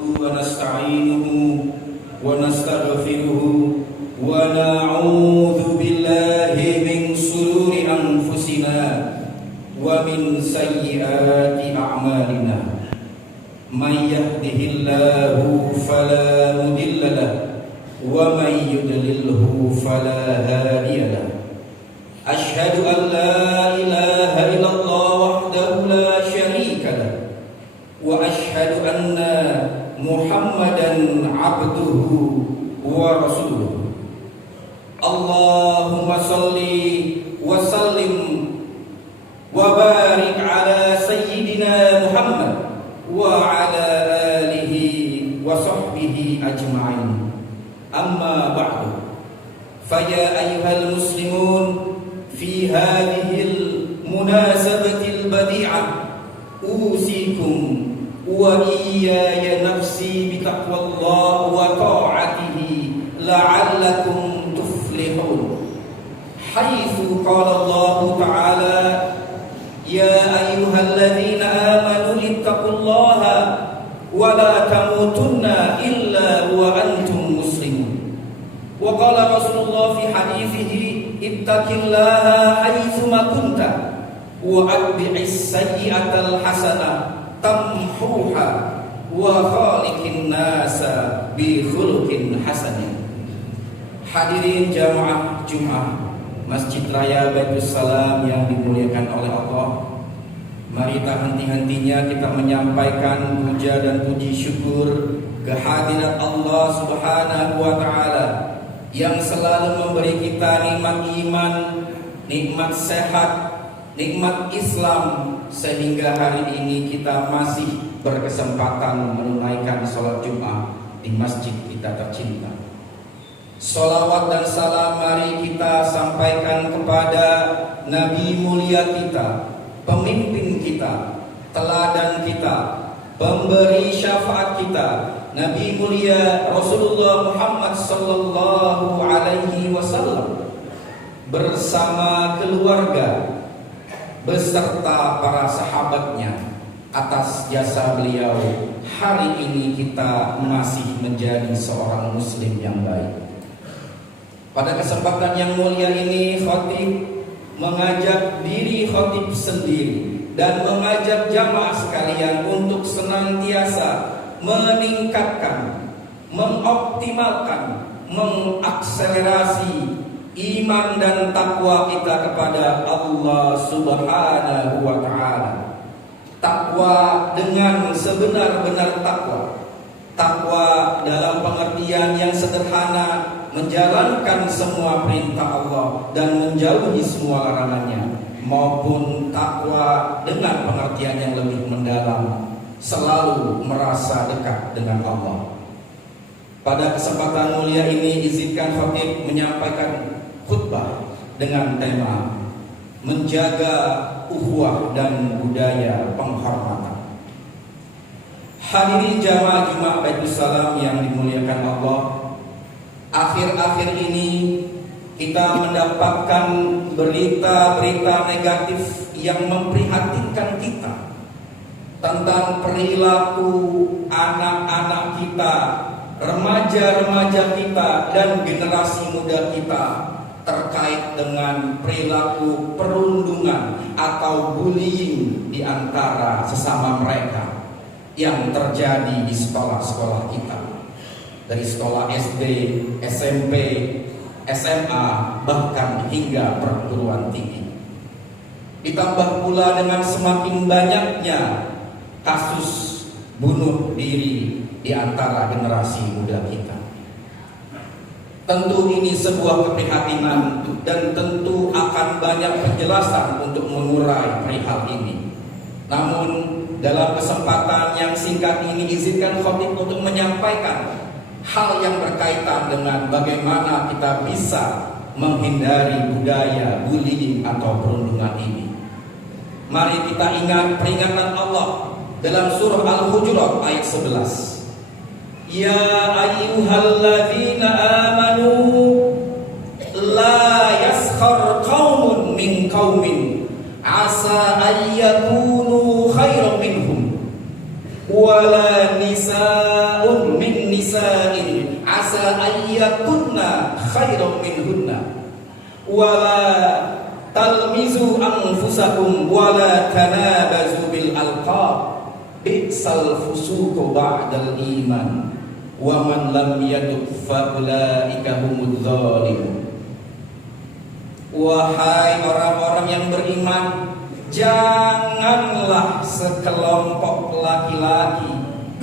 ونستعينه ونستغفره ونعوذ بالله من شرور أنفسنا ومن سيئات أعمالنا من يهده الله فلا مضل له ومن يضلله فلا هادي له أشهد أن لا إله إلا الله وحده لا شريك له وأشهد أن محمدا عبده ورسوله اللهم صل وسلم وبارك على سيدنا محمد وعلى آله وصحبه أجمعين أما بعد فيا أيها المسلمون في هذه المناسبة البديعة أوصيكم وإياي نفسي بتقوى الله وطاعته لعلكم تفلحون حيث قال الله تعالى يا أيها الذين آمنوا اتقوا الله ولا تموتن إلا وأنتم مسلمون وقال رسول الله في حديثه اتق الله حيثما كنت وأتبع السيئة الحسنة tamhuha wa khaliqin nasa bi khuluqin hasanin. Hadirin jamaah Jumat Masjid Raya Baitul Salam yang dimuliakan oleh Allah, mari tak henti-hentinya kita menyampaikan puja dan puji syukur kehadirat Allah Subhanahu wa taala yang selalu memberi kita nikmat iman, nikmat sehat, nikmat Islam, sehingga hari ini kita masih berkesempatan menunaikan sholat Jumat di masjid kita tercinta. Sholawat dan salam mari kita sampaikan kepada Nabi mulia kita, pemimpin kita, teladan kita, pemberi syafaat kita, Nabi mulia Rasulullah Muhammad sallallahu alaihi wasallam bersama keluarga beserta para sahabatnya. Atas jasa beliau, hari ini kita masih menjadi seorang muslim yang baik. Pada kesempatan yang mulia ini, khatib mengajak diri khatib sendiri dan mengajak jamaah sekalian untuk senantiasa meningkatkan, mengoptimalkan, mengakselerasi iman dan takwa kita kepada Allah Subhanahu wa ta'ala. Takwa dengan sebenar-benar takwa. Takwa dalam pengertian yang sederhana, menjalankan semua perintah Allah dan menjauhi semua larangannya, maupun takwa dengan pengertian yang lebih mendalam, selalu merasa dekat dengan Allah. Pada kesempatan mulia ini, izinkan khatib menyampaikan khutbah dengan tema menjaga ukhuwah dan budaya penghormatan. Hadirin jamaah Jumat Baitul Salam yang dimuliakan Allah, akhir-akhir ini kita mendapatkan berita-berita negatif yang memprihatinkan kita tentang perilaku anak-anak kita, remaja-remaja kita, dan generasi muda kita terkait dengan perilaku perundungan atau bullying di antara sesama mereka yang terjadi di sekolah-sekolah kita, dari sekolah SD, SMP, SMA, bahkan hingga perguruan tinggi. Ditambah pula dengan semakin banyaknya kasus bunuh diri di antara generasi muda kita. Tentu ini sebuah keprihatinan dan tentu akan banyak penjelasan untuk mengurai perihal ini. Namun dalam kesempatan yang singkat ini, izinkan khatib untuk menyampaikan hal yang berkaitan dengan bagaimana kita bisa menghindari budaya bullying atau perundungan ini. Mari kita ingat peringatan Allah dalam surah Al-Hujurat ayat 11. Ya ayyuhalladzina amanu la yaskhar qaumun min qaumin asa ayyakunu khairan minhum wala nisa nisa'in asa ayyakunna khairum minhunna wala talmizu anfusakum wala tanabazu bil alqab bi'sal fusuqu ba'dal iman wa man lam yatub fa ulaika humudz zalimun. Wahai orang-orang yang beriman, janganlah sekelompok laki-laki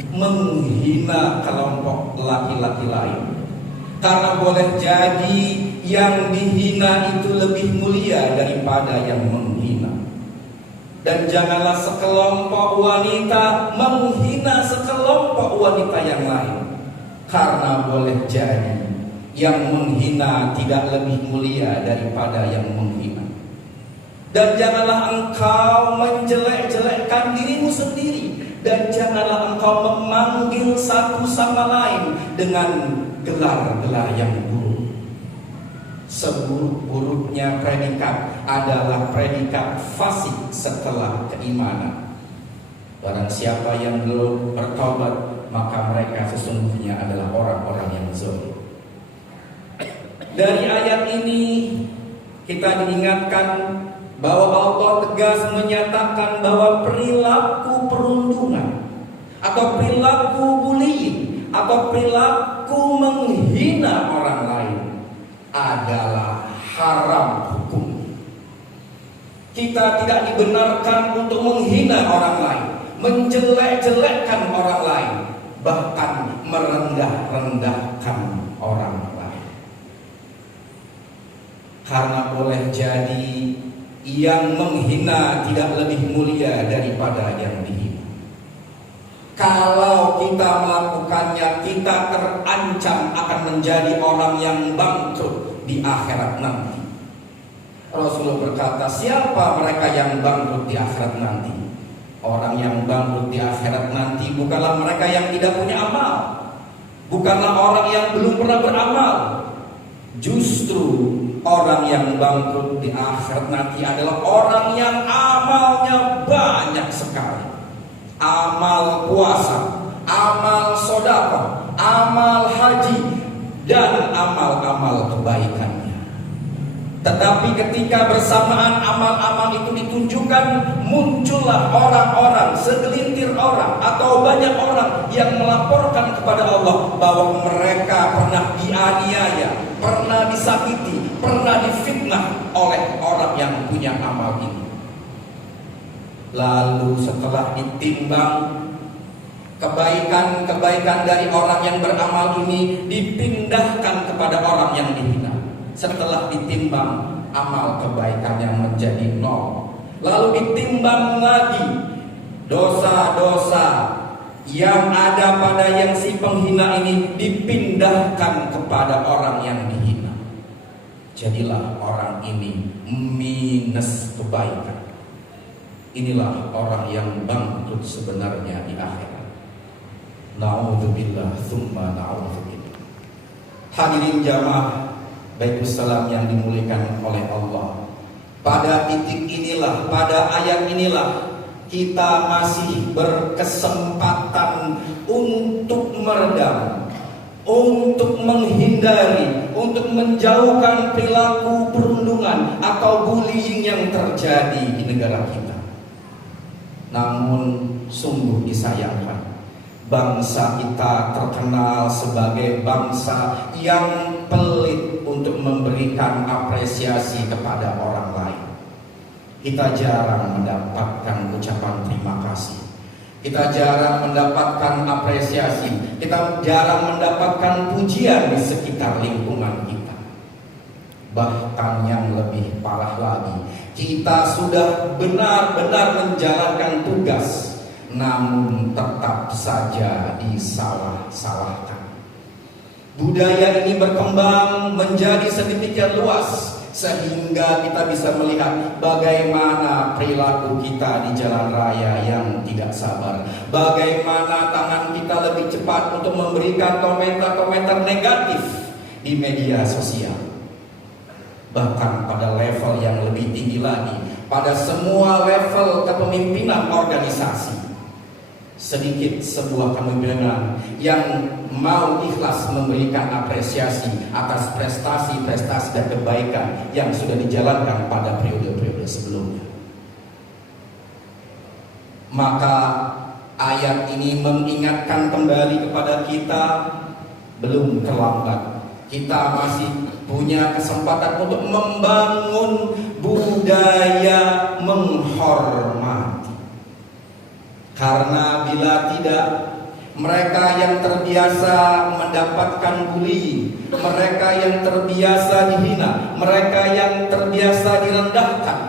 menghina kelompok laki-laki lain, karena boleh jadi yang dihina itu lebih mulia daripada yang menghina. Dan janganlah sekelompok wanita menghina sekelompok wanita yang lain, karena boleh jadi yang menghina tidak lebih mulia daripada yang menghina. Dan janganlah engkau menjelek-jelekkan dirimu sendiri, dan janganlah engkau memanggil satu sama lain dengan gelar-gelar yang buruk. Seburuk-buruknya predikat adalah predikat fasik setelah keimanan. Barang siapa yang belum bertobat, maka mereka sesungguhnya adalah orang-orang yang zalim. Dari ayat ini kita diingatkan bahwa Allah tegas menyatakan bahwa perilaku perundungan atau perilaku bullying atau perilaku menghina orang lain adalah haram hukum. Kita tidak dibenarkan untuk menghina orang lain, menjelek-jelekkan orang lain, bahkan merendah-rendahkan orang lain. Karena boleh jadi yang menghina tidak lebih mulia daripada yang dihina. Kalau kita melakukannya, kita terancam akan menjadi orang yang bangkrut di akhirat nanti. Rasulullah berkata, siapa mereka yang bangkrut di akhirat nanti? Orang yang bangkrut di akhirat nanti bukanlah mereka yang tidak punya amal, bukanlah orang yang belum pernah beramal. Justru orang yang bangkrut di akhirat nanti adalah orang yang amalnya banyak sekali. Amal puasa, amal sedekah, amal haji, dan amal-amal kebaikannya. Tetapi ketika bersamaan amal-amal itu ditunjukkan, muncullah orang-orang, segelintir orang atau banyak orang yang melaporkan kepada Allah bahwa mereka pernah dianiaya, pernah disakiti, pernah difitnah oleh orang yang punya amal ini. Lalu setelah ditimbang, kebaikan-kebaikan dari orang yang beramal ini dipindahkan kepada orang yang dihina. Setelah ditimbang, amal kebaikannya menjadi nol. Lalu ditimbang lagi dosa-dosa yang ada pada yang si penghina ini dipindahkan kepada orang yang dihina. Jadilah orang ini minus kebaikan. Inilah orang yang bangkrut sebenarnya di akhirat. Na'udzubillah tsumma na'udzubillah. Hadirin jamaah Waalaikumsalam yang dimuliakan oleh Allah. Pada titik inilah, pada ayat inilah kita masih berkesempatan untuk meredam, untuk menghindari, untuk menjauhkan perilaku perundungan atau bullying yang terjadi di negara kita. Namun sungguh disayangkan, bangsa kita terkenal sebagai bangsa yang pelit untuk memberikan apresiasi kepada orang lain. Kita jarang mendapatkan ucapan terima kasih. Kita jarang mendapatkan apresiasi. Kita jarang mendapatkan pujian di sekitar lingkungan kita. Bahkan yang lebih parah lagi, kita sudah benar-benar menjalankan tugas, namun tetap saja disalah-salahkan. Budaya ini berkembang menjadi sedemikian luas sehingga kita bisa melihat bagaimana perilaku kita di jalan raya yang tidak sabar, bagaimana tangan kita lebih cepat untuk memberikan komentar-komentar negatif di media sosial. Bahkan pada level yang lebih tinggi lagi, pada semua level kepemimpinan organisasi, sedikit sebuah kepemimpinan yang mau ikhlas memberikan apresiasi atas prestasi-prestasi dan kebaikan yang sudah dijalankan pada periode-periode sebelumnya. Maka ayat ini mengingatkan kembali kepada kita, belum terlambat. Kita masih punya kesempatan untuk membangun budaya menghormati. Karena bila tidak, mereka yang terbiasa mendapatkan bullying, mereka yang terbiasa dihina, mereka yang terbiasa direndahkan,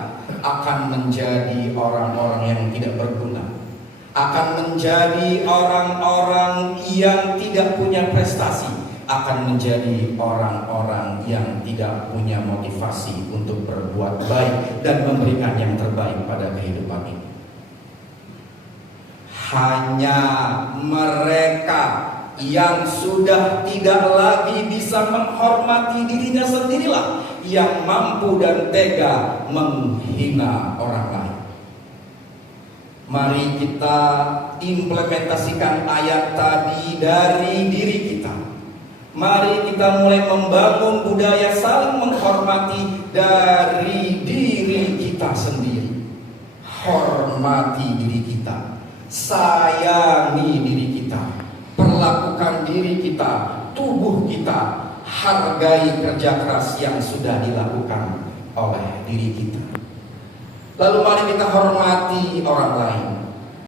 akan menjadi orang-orang yang tidak berguna, akan menjadi orang-orang yang tidak punya prestasi, akan menjadi orang-orang yang tidak punya motivasi untuk berbuat baik dan memberikan yang terbaik pada kehidupan ini. Hanya mereka yang sudah tidak lagi bisa menghormati dirinya sendirilah yang mampu dan tega menghina orang lain. Mari kita implementasikan ayat tadi dari diri kita. Mari kita mulai membangun budaya saling menghormati dari diri kita sendiri. Hormati diri kita, sayangi diri kita, perlakukan diri kita, tubuh kita, hargai kerja keras yang sudah dilakukan oleh diri kita. Lalu mari kita hormati orang lain.